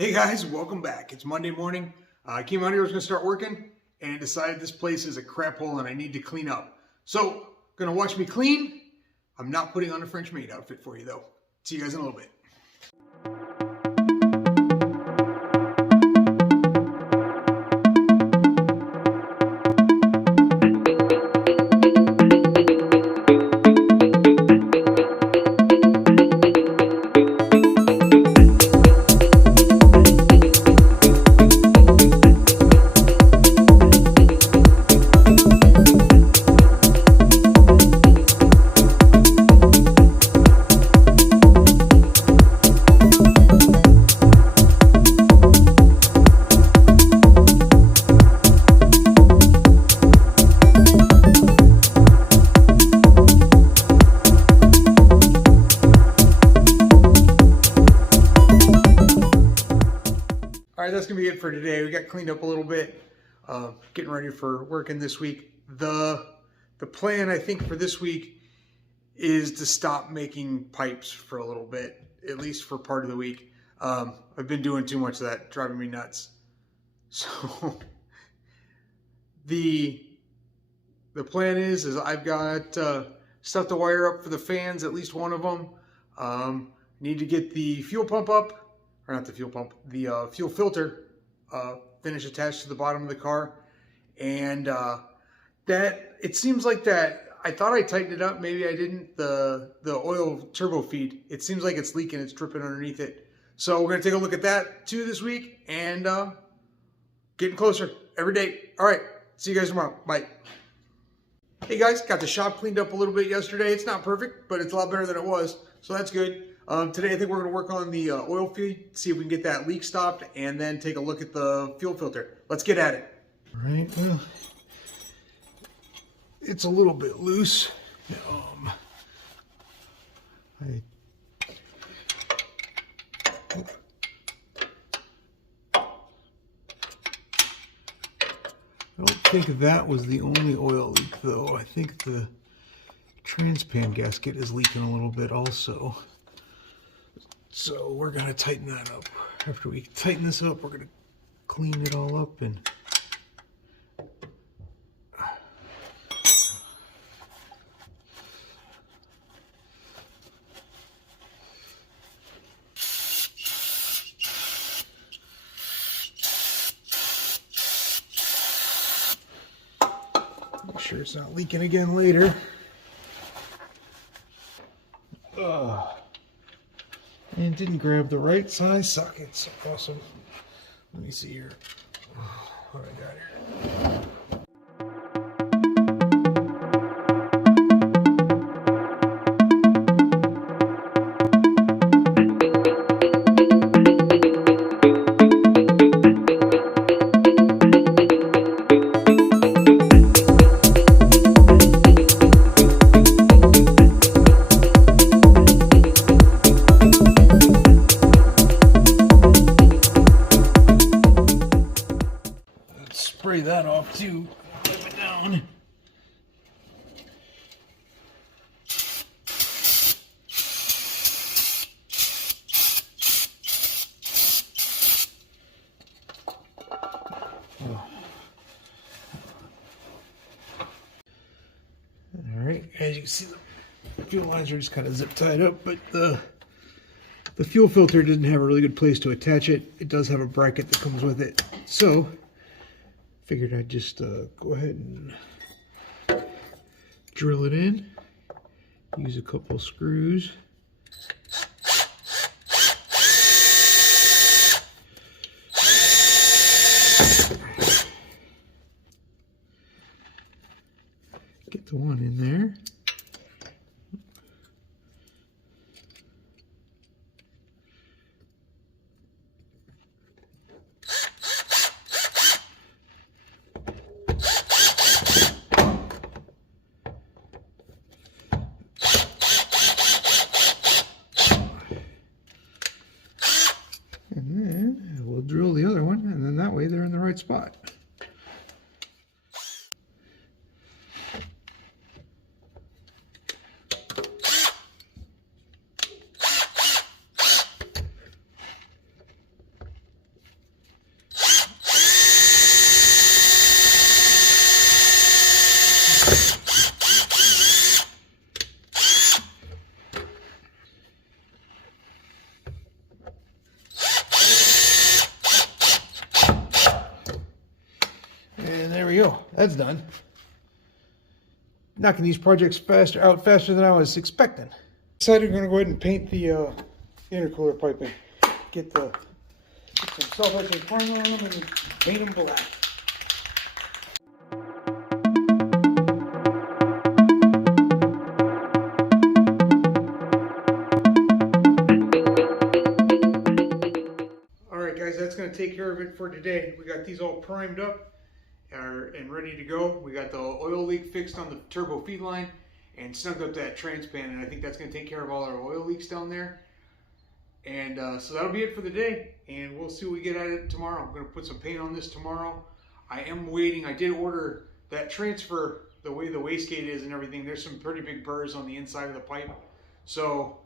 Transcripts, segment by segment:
Hey guys, welcome back. It's Monday morning. I came out here, I was going to start working, and decided this place is a crap hole and I need to clean up. So, going to watch me clean. I'm not putting on a French maid outfit for you though. See you guys in a little bit. All right, that's gonna be it for today. We got cleaned up a little bit, getting ready for working this week. The plan, I think, for this week is to stop making pipes for a little bit, at least for part of the week. I've been doing too much of that, driving me nuts. So the plan is I've got stuff to wire up for the fans, at least one of them. Need to get the fuel pump up. Or not the fuel pump, the fuel filter finish attached to the bottom of the car. And that, it seems like that, I thought I tightened it up, maybe I didn't, the oil turbo feed. It seems like it's leaking, it's dripping underneath it. So we're gonna take a look at that too this week, and getting closer every day. All right, see you guys tomorrow, bye. Hey guys, got the shop cleaned up a little bit yesterday. It's not perfect, but it's a lot better than it was, so that's good. Today I think we're going to work on the oil feed, see if we can get that leak stopped, and then take a look at the fuel filter. Let's get at it. All right, well, it's a little bit loose. I don't think that was the only oil leak, though. I think the transpan gasket is leaking a little bit also. So we're going to tighten that up. After we tighten this up, we're going to clean it all up and make sure it's not leaking again later. And didn't grab the right size sockets. Awesome. Let me see here what I got here. Spray that off too. Wipe it down. All right, as you can see, the fuel lines are just kind of zip tied up, but the fuel filter didn't have a really good place to attach it. It does have a bracket that comes with it, so figured I'd just go ahead and drill it in. Use a couple of screws. Get the one in there. And then we'll drill the other one, and then that way they're in the right spot. So that's done. Knocking these projects out faster than I was expecting. Decided we're going to go ahead and paint the intercooler piping. Get some self-etching primer on them and paint them black. Alright guys, that's going to take care of it for today. We got these all primed up and ready to go. We got the oil leak fixed on the turbo feed line and snugged up that transpan, and I think that's going to take care of all our oil leaks down there. And so that'll be it for the day, and we'll see what we get at it tomorrow. I'm going to put some paint on this tomorrow. I am waiting. I did order that transfer, the way the wastegate is and everything. There's some pretty big burrs on the inside of the pipe, so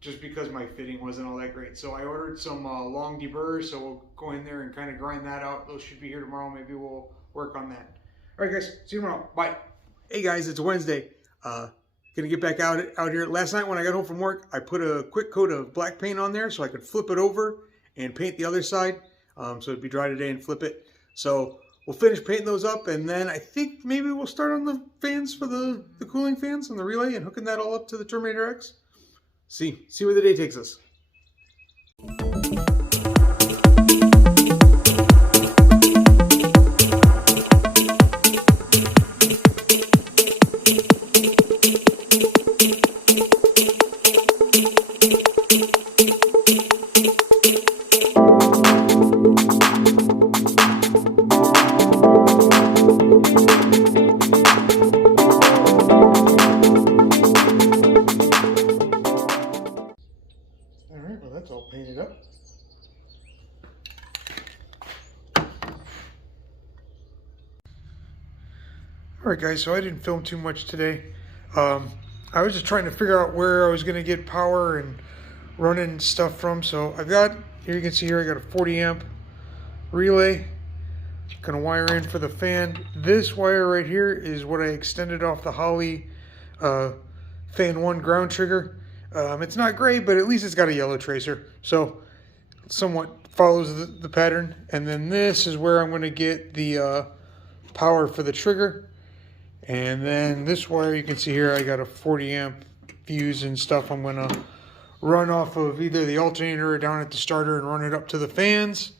just because my fitting wasn't all that great. So I ordered some long deburrs, so we'll go in there and kind of grind that out. Those should be here tomorrow. Maybe we'll work on that. All right, guys. See you tomorrow. Bye. Hey, guys. It's Wednesday. Gonna get back out here. Last night when I got home from work, I put a quick coat of black paint on there so I could flip it over and paint the other side. So it'd be dry today and flip it. So we'll finish painting those up, and then I think maybe we'll start on the fans for the cooling fans and the relay and hooking that all up to the Terminator X. See where the day takes us. That's all painted up. Alright guys, so I didn't film too much today. I was just trying to figure out where I was going to get power and running stuff from. So I've got, here you can see here, I got a 40 amp relay. Going to wire in for the fan. This wire right here is what I extended off the Holley fan 1 ground trigger. It's not great, but at least it's got a yellow tracer, so it somewhat follows the pattern. And then this is where I'm going to get the power for the trigger. And then this wire, you can see here, I got a 40 amp fuse and stuff. I'm going to run off of either the alternator or down at the starter and run it up to the fans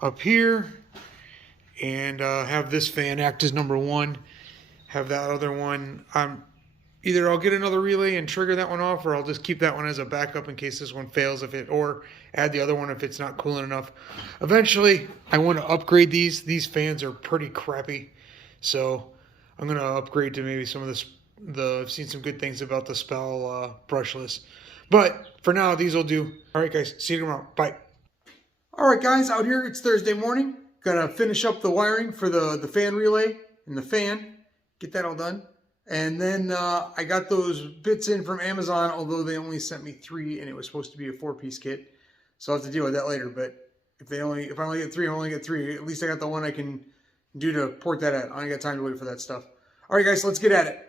up here. And have this fan act as number 1. Have that other one. Either I'll get another relay and trigger that one off, or I'll just keep that one as a backup in case this one fails, or add the other one if it's not cooling enough. Eventually, I want to upgrade these. These fans are pretty crappy, so I'm going to upgrade to maybe some of I've seen some good things about the Spell brushless. But for now, these will do. All right, guys. See you tomorrow. Bye. All right, guys. Out here, it's Thursday morning. Gonna finish up the wiring for the fan relay and the fan. Get that all done. And then I got those bits in from Amazon, although they only sent me 3 and it was supposed to be a 4-piece kit. So I'll have to deal with that later. But if I only get 3, I only get 3. At least I got the one I can do to port that at. I ain't got time to wait for that stuff. All right, guys, let's get at it.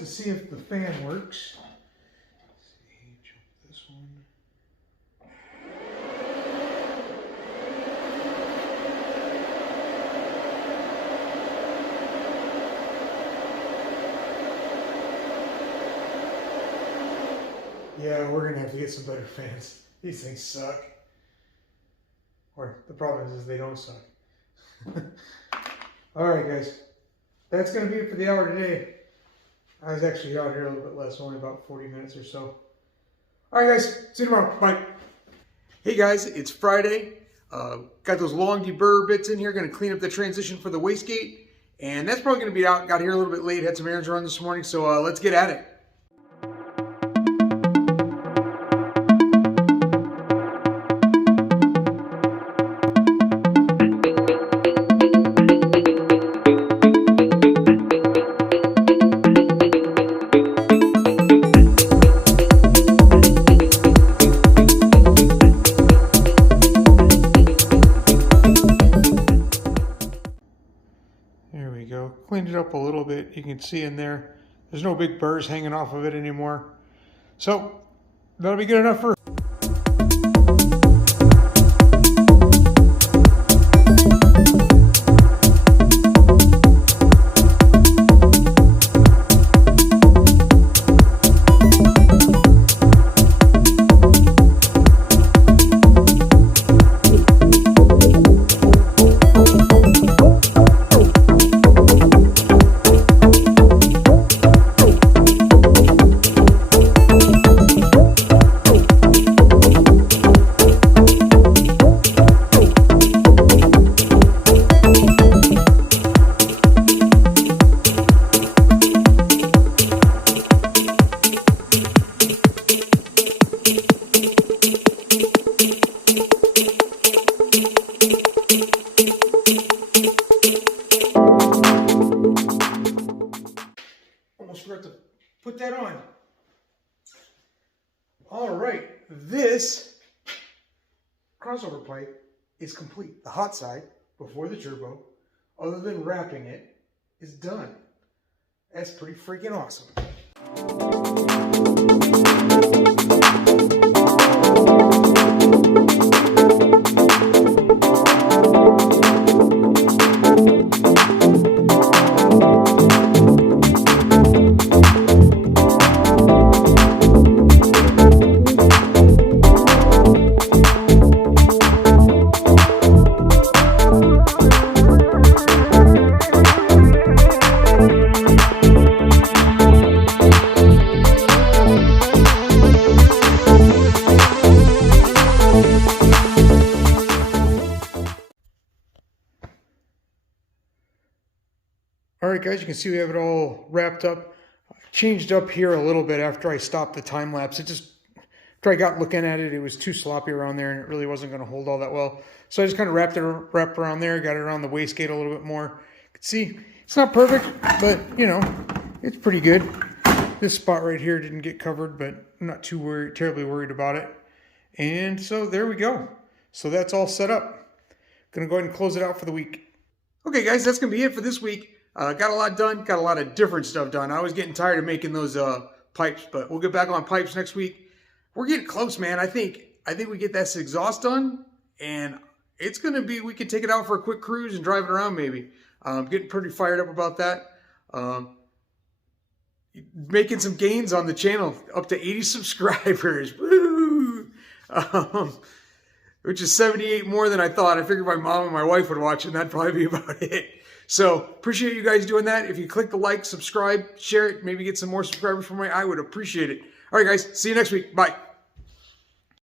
to see if the fan works. Let's see, jump this one. Yeah, we're gonna have to get some better fans. These things suck. Or the problem is they don't suck. Alright guys, that's gonna be it for the hour today. I was actually out here a little bit less, only about 40 minutes or so. Alright guys, see you tomorrow. Bye. Hey guys, it's Friday. Got those long deburr bits in here, gonna clean up the transition for the wastegate. And that's probably gonna be out. Got here a little bit late, had some errands to run this morning, so let's get at it. There we go. Cleaned it up a little bit. You can see in there, there's no big burrs hanging off of it anymore. So that'll be good enough for forgot to put that on. All right, this crossover pipe is complete. The hot side before the turbo, other than wrapping it, is done. That's pretty freaking awesome. Alright guys, you can see we have it all wrapped up. Changed up here a little bit after I stopped the time lapse. After I got looking at it, it was too sloppy around there and it really wasn't going to hold all that well. So I just kind of wrapped around there, got it around the wastegate a little bit more. You can see, it's not perfect, but you know, it's pretty good. This spot right here didn't get covered, but I'm not too terribly worried about it. And so there we go. So that's all set up. Gonna go ahead and close it out for the week. Okay guys, that's gonna be it for this week. Got a lot done, got a lot of different stuff done. I was getting tired of making those pipes, but we'll get back on pipes next week. We're getting close, man. I think we get that exhaust done, and it's gonna be, we can take it out for a quick cruise and drive it around maybe. Getting pretty fired up about that. Making some gains on the channel, up to 80 subscribers. Woo! Which is 78 more than I thought. I figured my mom and my wife would watch, and that'd probably be about it. So appreciate you guys doing that. If you click the like, subscribe, share it, maybe get some more subscribers for me, I would appreciate it. All right, guys, see you next week. Bye.